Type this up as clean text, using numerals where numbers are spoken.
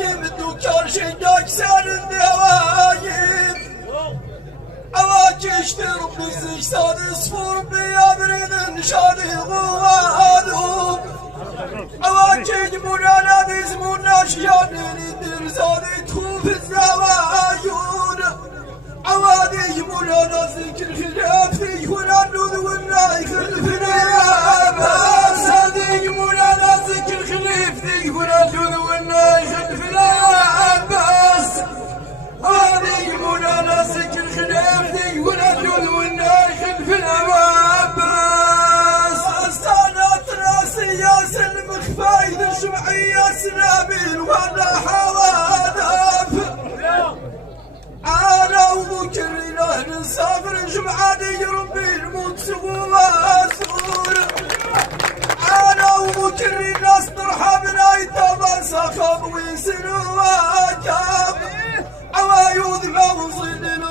يمدو كرشن أكسر الدوايم أواكش ترب الزجساد صفور بيابرين شادي غوادهم أواكش مولانا بيزمونا شيانين درزادي تخوف الزوايون أوادي مولانا ذكر خلاف يكون النود والله يخلف الياب صديق مولانا ذكر خليف يكون النود والله يخلف الياب أوادي مولانا ذكر خلاف يكون النود والله يخلف الياب استانت راسي يا سلم خفايد الشمعية سنابل وانا حوادف أنا وذكر إله نسافر جمعاني ربي الموت سواسور أنا وذكر الناس ترحب نايتابا سخب ويسنوا كاب عوايوذ موصل